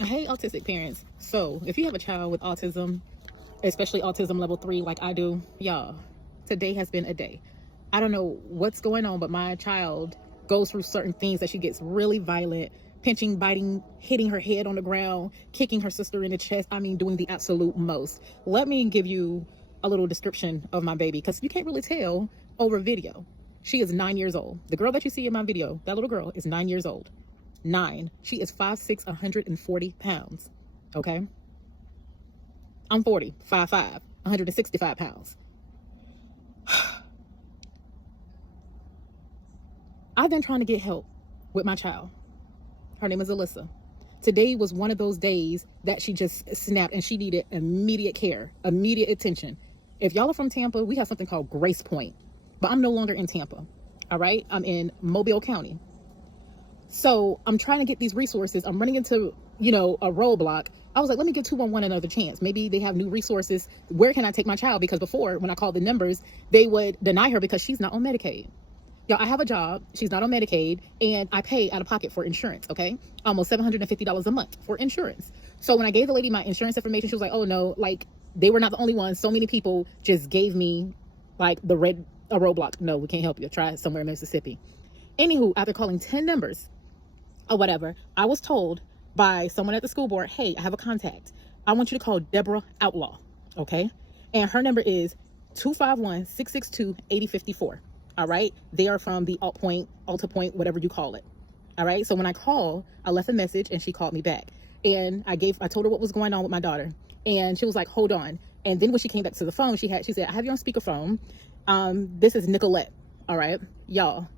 Hey, autistic parents. So, if you have a child with autism, especially autism level 3 like I do, y'all, today has been a day. I don't know what's going on, but my child goes through certain things that she gets really violent, pinching, biting, hitting her head on the ground, kicking her sister in the chest. I mean, doing the absolute most. Let me give you a little description of my baby because you can't really tell over video. She is 9 years old. The girl that you see in my video, that little girl, is 9 years old. 9. She is 5'6", 140 pounds. Okay? I'm 40, 5'5", 165 pounds. I've been trying to get help with my child. Her name is Alyssa. Today was one of those days that she just snapped and she needed immediate care, immediate attention. If y'all are from Tampa, we have something called BayPointe, but I'm no longer in Tampa. All right? I'm in Mobile County. So I'm trying to get these resources. I'm running into, a roadblock. I was like, let me give 211 another chance. Maybe they have new resources. Where can I take my child? Because before, when I called the numbers, they would deny her because she's not on Medicaid. Y'all, I have a job. She's not on Medicaid, and I pay out of pocket for insurance, okay? Almost $750 a month for insurance. So when I gave the lady my insurance information, she was like, oh, no, like, they were not the only ones. So many people just gave me, like, a roadblock. No, we can't help you. Try it somewhere in Mississippi. Anywho, after calling 10 numbers, or whatever, I was told by someone at the school board, hey, I have a contact. I want you to call Deborah Outlaw, okay? And her number is 251-662-8054, all right? They are from the AltPointe, whatever you call it, all right? So when I called, I left a message and she called me back. And I told her what was going on with my daughter. And she was like, hold on. And then when she came back to the phone, she said, I have you on speakerphone. This is Nicolette, all right? Y'all,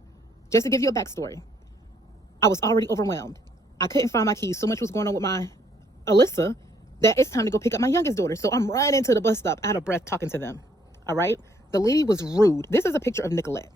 just to give you a backstory, I was already overwhelmed. I couldn't find my keys. So much was going on with my Alyssa that it's time to go pick up my youngest daughter. So I'm running to the bus stop out of breath talking to them. All right. The lady was rude. This is a picture of Nicolette.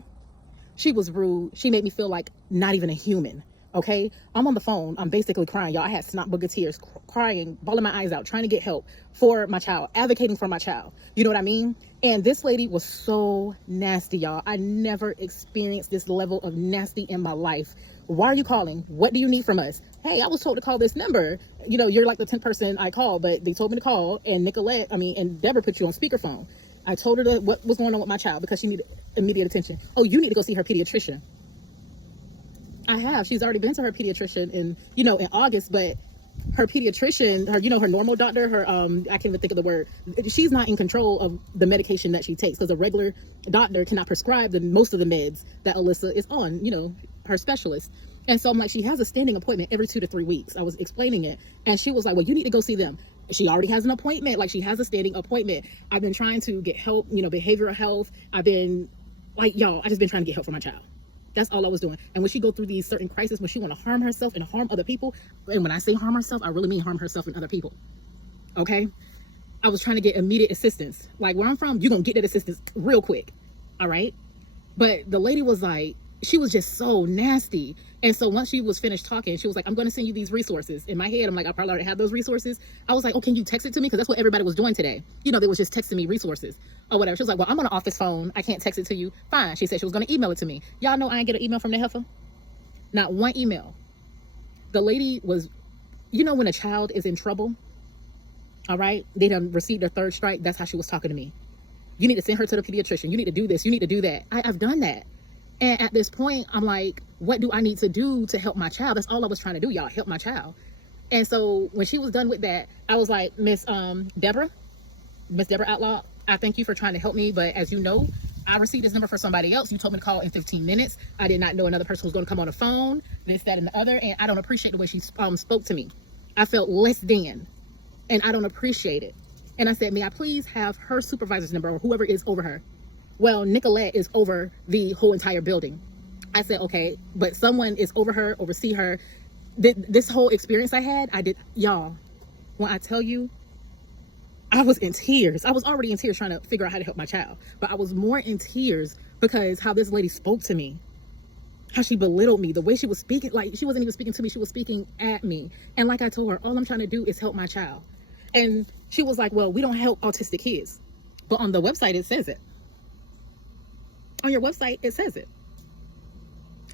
She was rude. She made me feel like not even a human. Okay. I'm on the phone. I'm basically crying. Y'all, I had snot booger tears, crying, bawling my eyes out, trying to get help for my child, advocating for my child. You know what I mean? And this lady was so nasty, y'all. I never experienced this level of nasty in my life. Why are you calling? What do you need from us? Hey, I was told to call this number. You're like the 10th person I called, but they told me to call, and and Deborah put you on speakerphone. I told her what was going on with my child because she needed immediate attention. Oh, you need to go see her pediatrician. I have. She's already been to her pediatrician in August, but her pediatrician, her normal doctor, I can't even think of the word. She's not in control of the medication that she takes because a regular doctor cannot prescribe most of the meds that Alyssa is on, her specialist. And so I'm like, she has a standing appointment every 2 to 3 weeks. I was explaining it. And she was like, well, you need to go see them. She already has an appointment. Like, she has a standing appointment. I've been trying to get help, behavioral health. I've been like, I just been trying to get help for my child. That's all I was doing. And when she go through these certain crises, when she want to harm herself and harm other people, and when I say harm herself, I really mean harm herself and other people. Okay? I was trying to get immediate assistance. Like, where I'm from, you're going to get that assistance real quick. All right? But the lady was like, she was just so nasty. And so once she was finished talking, she was like, I'm going to send you these resources. In my head, I'm like, I probably already have those resources. I was like, oh, can you text it to me? Because that's what everybody was doing today. They was just texting me resources or whatever. She was like, well, I'm on an office phone. I can't text it to you. Fine. She said she was going to email it to me. Y'all know I ain't get an email from the heifer. Not one email. The lady was, when a child is in trouble, all right, they done received their third strike. That's how she was talking to me. You need to send her to the pediatrician. You need to do this. You need to do that. I've done that. And at this point, I'm like, what do I need to do to help my child? That's all I was trying to do, y'all, help my child. And so when she was done with that, I was like, Miss Deborah Outlaw, I thank you for trying to help me. But as you know, I received this number for somebody else. You told me to call in 15 minutes. I did not know another person was going to come on the phone, this, that, and the other. And I don't appreciate the way she spoke to me. I felt less than, and I don't appreciate it. And I said, may I please have her supervisor's number or whoever is over her? Well, Nicolette is over the whole entire building. I said, okay, but someone is over her, oversee her. This whole experience I had, y'all, when I tell you, I was in tears. I was already in tears trying to figure out how to help my child. But I was more in tears because how this lady spoke to me, how she belittled me, the way she was speaking, like she wasn't even speaking to me, she was speaking at me. And like I told her, all I'm trying to do is help my child. And she was like, well, we don't help autistic kids. But on the website, it says it. On your website, it says it.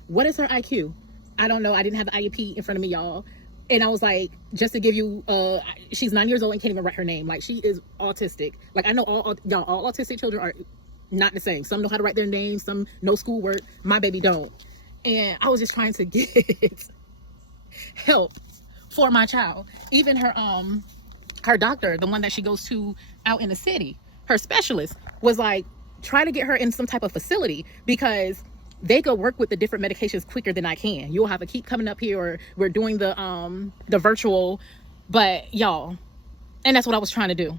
What is her IQ? I don't know. I didn't have the IEP in front of me, y'all. And I was like, just to give you, she's 9 years old and can't even write her name. Like, she is autistic. Like, I know all autistic children are not the same. Some know how to write their names, some know schoolwork. My baby don't. And I was just trying to get help for my child. Even her doctor, the one that she goes to out in the city, her specialist was like, try to get her in some type of facility, because they go work with the different medications quicker than I can. You'll have to keep coming up here, or we're doing the virtual. But y'all, and that's what I was trying to do.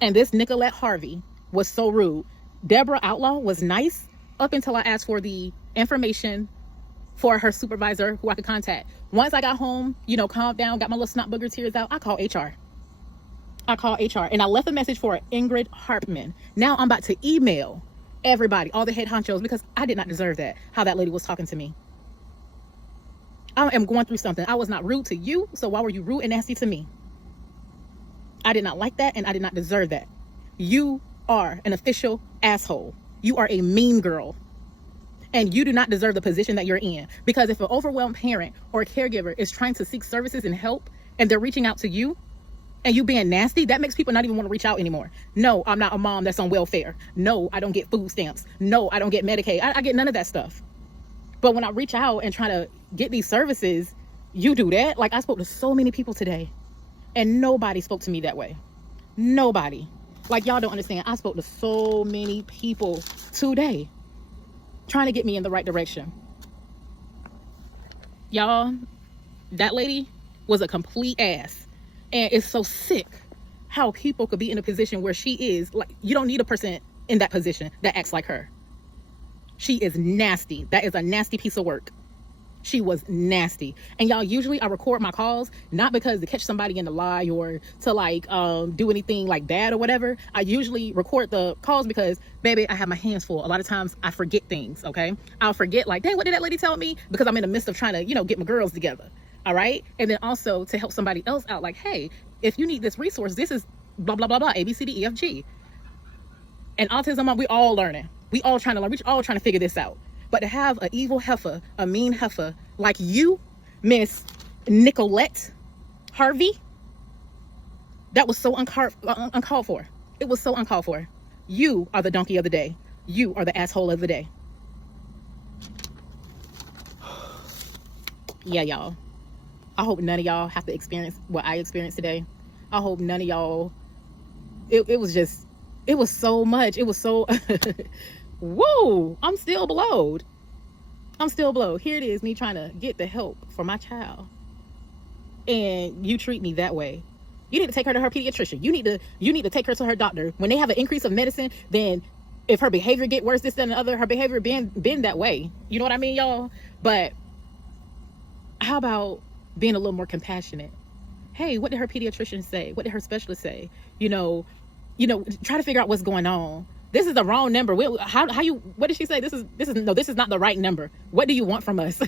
And this Nicolette Harvey was so rude. Deborah Outlaw was nice up until I asked for the information for her supervisor who I could contact. Once I got home, you know, calmed down, got my little snot booger tears out, I called HR. And I left a message for Ingrid Hartman. Now I'm about to email everybody, all the head honchos, because I did not deserve that, how that lady was talking to me. I am going through something. I was not rude to you, so why were you rude and nasty to me? I did not like that, and I did not deserve that. You are an official asshole. You are a mean girl. And you do not deserve the position that you're in. Because if an overwhelmed parent or caregiver is trying to seek services and help, and they're reaching out to you, and you being nasty, that makes people not even want to reach out anymore. No, I'm not a mom that's on welfare. No, I don't get food stamps. No, I don't get Medicaid. I get none of that stuff. But when I reach out and try to get these services, you do that. Like, I spoke to so many people today, and nobody spoke to me that way. Nobody. Like, y'all don't understand. I spoke to so many people today trying to get me in the right direction. Y'all, that lady was a complete ass. And it's so sick how people could be in a position where she is. Like, you don't need a person in that position that acts like her. She is nasty. That is a nasty piece of work. She was nasty. And y'all, usually I record my calls, not because to catch somebody in the lie or to like do anything like bad or whatever. I usually record the calls because, baby, I have my hands full. A lot of times I forget things, okay? I'll forget, like, dang, what did that lady tell me? Because I'm in the midst of trying to, you know, get my girls together. All right. And then also to help somebody else out, like, hey, if you need this resource, this is blah, blah, blah, blah, A, B, C, D, E, F, G. And autism, we all learning. We all trying to learn. We all trying to figure this out. But to have an evil heifer, a mean heifer like you, Miss Nicolette Harvey, that was so uncalled for. It was so uncalled for. You are the donkey of the day. You are the asshole of the day. Yeah, y'all. I hope none of y'all have to experience what I experienced today. I hope none of y'all, it was so much. It was so, whoa, I'm still blowed. Here it is, me trying to get the help for my child. And you treat me that way. You need to take her to her pediatrician. You need to take her to her doctor. When they have an increase of medicine, then if her behavior get worse, this, that, and the other, her behavior been that way. You know what I mean, y'all? But how about being a little more compassionate? Hey, what did her pediatrician say? What did her specialist say? You know, try to figure out what's going on. This is the wrong number. What did she say? This is not the right number. What do you want from us?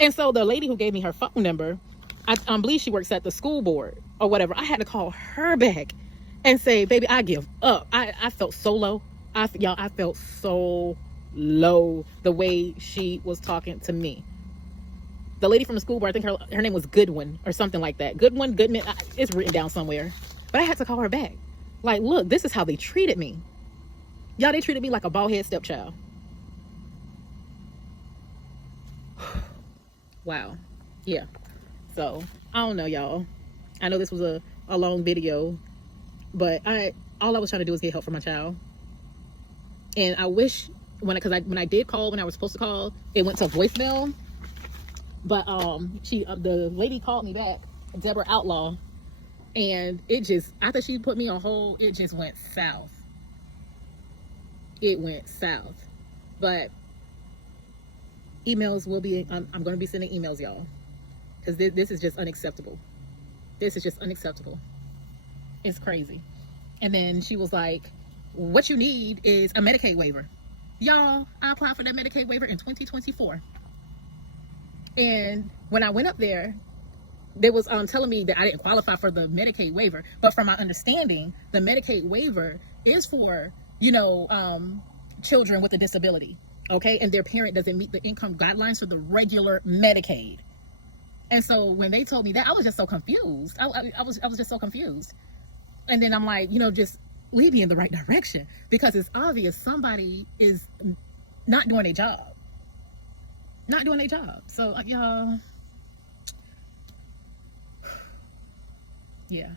And so the lady who gave me her phone number, I believe she works at the school board or whatever. I had to call her back and say, baby, I give up. I felt so low. I felt so low the way she was talking to me. The lady from the school board, I think her name was Goodwin or something like that. Goodman, it's written down somewhere. But I had to call her back. Like, look, this is how they treated me. Y'all, they treated me like a bald-head stepchild. Wow. Yeah. So, I don't know, y'all. I know this was a long video, but all I was trying to do was get help for my child. And I wish, when I did call, when I was supposed to call, it went to voicemail. But the lady called me back, Deborah Outlaw, and it just, after she put me on hold, it just went south. It went south. But emails will be, I'm going to be sending emails, y'all, because this is just unacceptable. This is just unacceptable. It's crazy. And then she was like, what you need is a Medicaid waiver. Y'all, I applied for that Medicaid waiver in 2024. And when I went up there, they was telling me that I didn't qualify for the Medicaid waiver. But from my understanding, the Medicaid waiver is for, children with a disability, okay? And their parent doesn't meet the income guidelines for the regular Medicaid. And so when they told me that, I was just so confused. I was just so confused. And then I'm like, just lead me in the right direction, because it's obvious somebody is not doing their job. Not doing their job. So, y'all, yeah.